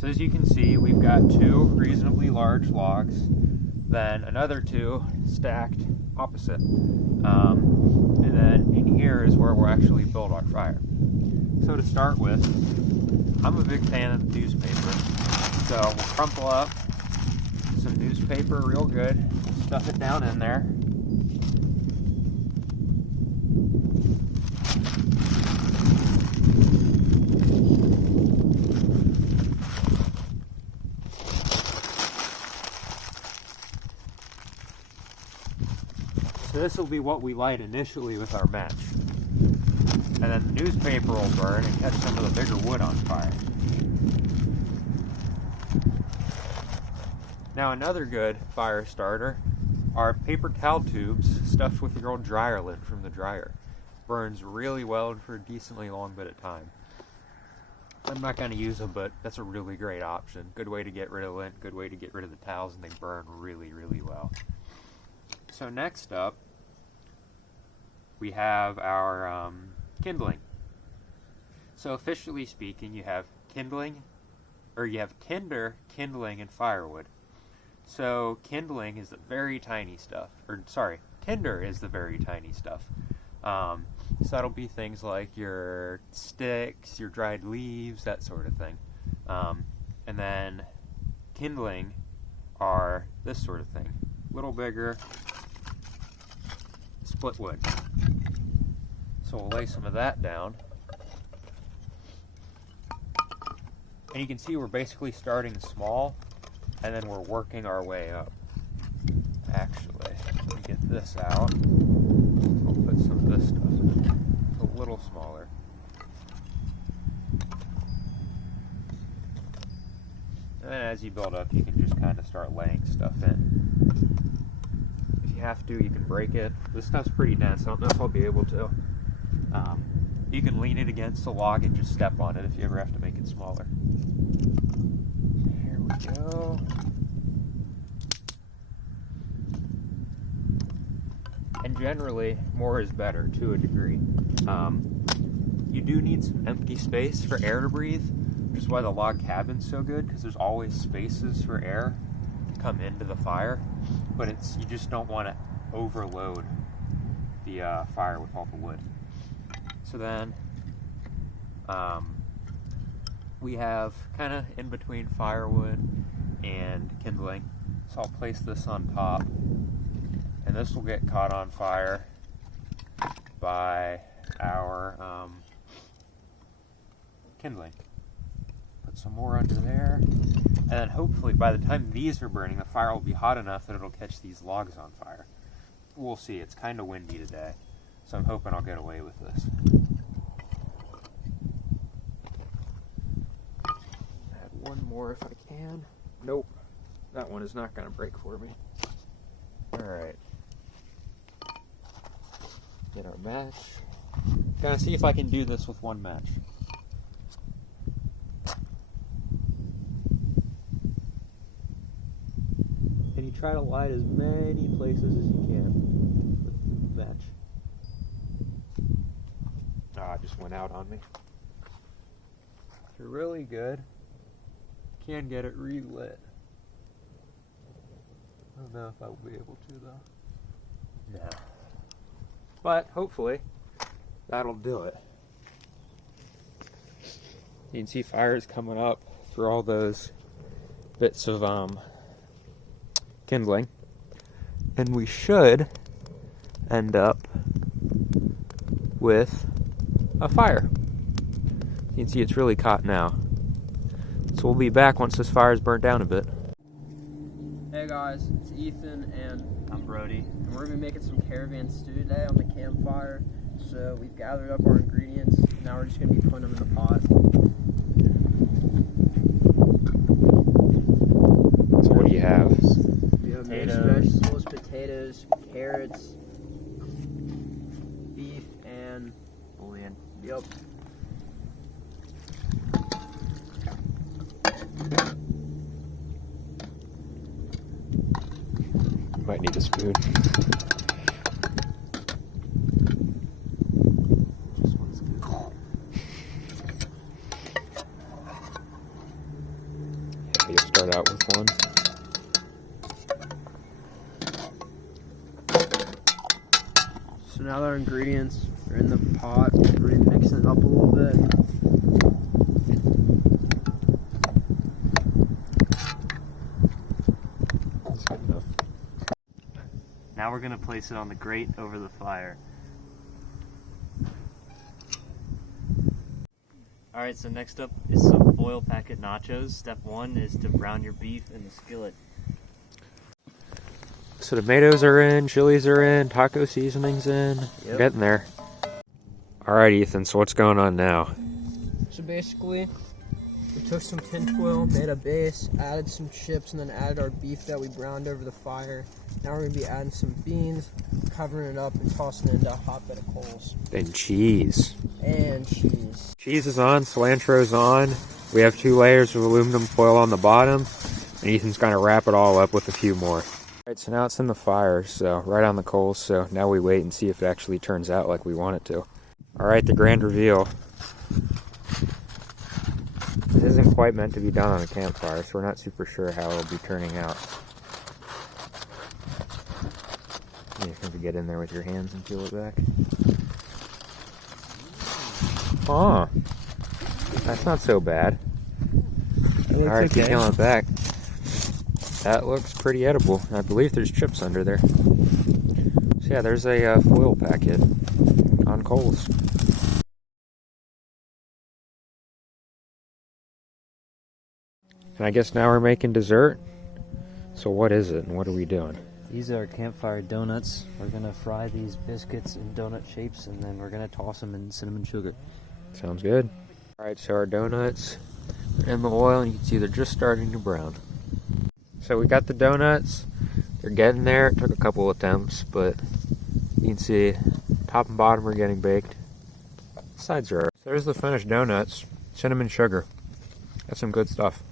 So as you can see, we've got two reasonably large logs, then another two stacked opposite. And then in here is where we'll actually build our fire. So to start with, I'm a big fan of the newspaper. So we'll crumple up some newspaper real good, stuff it down in there. So this will be what we light initially with our match. And then the newspaper will burn and catch some of the bigger wood on fire. Now another good fire starter are paper towel tubes stuffed with your old dryer lint from the dryer. Burns really well and for a decently long bit of time. I'm not going to use them, but that's a really great option. Good way to get rid of lint, good way to get rid of the towels, and they burn really, really well. So next up, we have our kindling. So officially speaking, you have kindling, or you have tinder, kindling, and firewood. So kindling is the very tiny stuff, or sorry, tinder is the very tiny stuff. So that'll be things like your sticks, your dried leaves, that sort of thing. And then kindling are this sort of thing, a little bigger, split wood. So we'll lay some of that down. And you can see we're basically starting small, and then we're working our way up. Actually, let me get this out. We'll put some of this stuff in. It's a little smaller. And then as you build up, you can just kind of start laying stuff in. If you have to, you can break it. This stuff's pretty dense. I don't know if I'll be able to. You can lean it against the log and just step on it if you ever have to make it smaller. Here we go. And generally, more is better to a degree. You do need some empty space for air to breathe, which is why the log cabin's so good, because there's always spaces for air to come into the fire. But you just don't want to overload the fire with all the wood. So then we have kind of in between firewood and kindling. So I'll place this on top, and this will get caught on fire by our kindling. Put some more under there, and then hopefully by the time these are burning, the fire will be hot enough that it'll catch these logs on fire. We'll see. It's kind of windy today, so I'm hoping I'll get away with this. Add one more if I can. Nope, that one is not going to break for me. Alright. Get our match. Gonna see if I can do this with one match. And you try to light as many places as you can with the match. It just went out on me. If you're really good, you can get it relit. I don't know if I will be able to though. No. But hopefully that'll do it. You can see fires coming up through all those bits of kindling, and we should end up with a fire. You can see it's really caught now. So we'll be back once this fire's burnt down a bit. Hey guys, it's Ethan and I'm Brody. and we're gonna be making some caravan stew today on the campfire. So we've gathered up our ingredients. Now we're just gonna be putting them in the pot. So what do you have? We have mixed Potatoes. vegetables, potatoes, carrots, beef, and Bouillon. yep. Might need a spoon. Just one's good. 10th one. So now that our ingredients are in the pot, we're mixing it up a little bit. That's good enough. Now we're gonna place it on the grate over the fire. Alright, so next up is some foil packet nachos. Step 1 is to brown your beef in the skillet. So tomatoes are in, chilies are in, taco seasonings in. Yep. We're getting there. Alright, Ethan, so what's going on now? So basically, we took some tinfoil, made a base, added some chips, and then added our beef that we browned over the fire. Now we're going to be adding some beans, covering it up, and tossing it into a hot bed of coals. And cheese. And cheese. Cheese is on, cilantro's on. We have 2 layers of aluminum foil on the bottom, and Ethan's gonna wrap it all up with a few more. Alright, so now it's in the fire, so right on the coals, so now we wait and see if it actually turns out like we want it to. Alright, the grand reveal. This isn't quite meant to be done on a campfire, so we're not super sure how it'll be turning out. You just have to get in there with your hands and peel it back. Huh. That's not so bad. Alright, keep peeling it back. That looks pretty edible. I believe there's chips under there. So yeah, there's a foil packet on coals. And I guess now we're making dessert. So what is it and what are we doing? These are campfire donuts. We're gonna fry these biscuits in donut shapes and then we're gonna toss them in cinnamon sugar. Sounds good. Alright, so our donuts are in the oil and you can see they're just starting to brown. So we got the donuts. They're getting there. It took a couple attempts, but you can see top and bottom are getting baked. Sides are. So there's the finished donuts. Cinnamon sugar. That's some good stuff.